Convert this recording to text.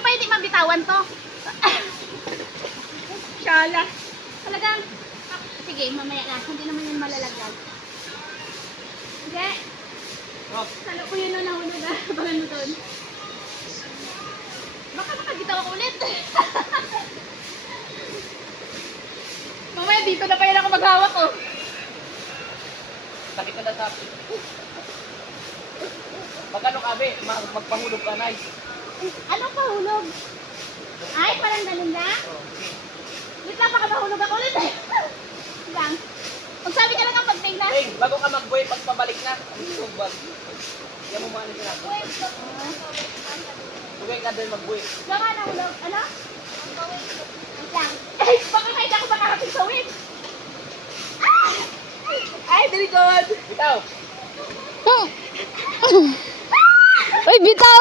pa hindi mabitawan to? Shala. Talagang, sige, mamaya na. Hindi naman yan malalaglag. Sige. Salo ko yun na nahulog na. Abangan mo doon. Baka makagitaw ako ulit. Mamaya dito na pa yun ako maghawak oh. Sakit na sa magkano kabe, magpahulog ka, Nay. Anong pahulog? Ay, parang ganun lang? Wait lang, baka mahulog ako ulit eh. Lang. Magsabi ka lang ang pagtingnan. Hey, bago ka mag-buhay, pagpabalik na. Yan mo ba ano sila? Buhay ka din mag-buhay. Baka nahulog. Ano? Wait lang. Ay, baka kahit ako makarating sa win. Ay, very good. Bitaw! Uy, bitaw!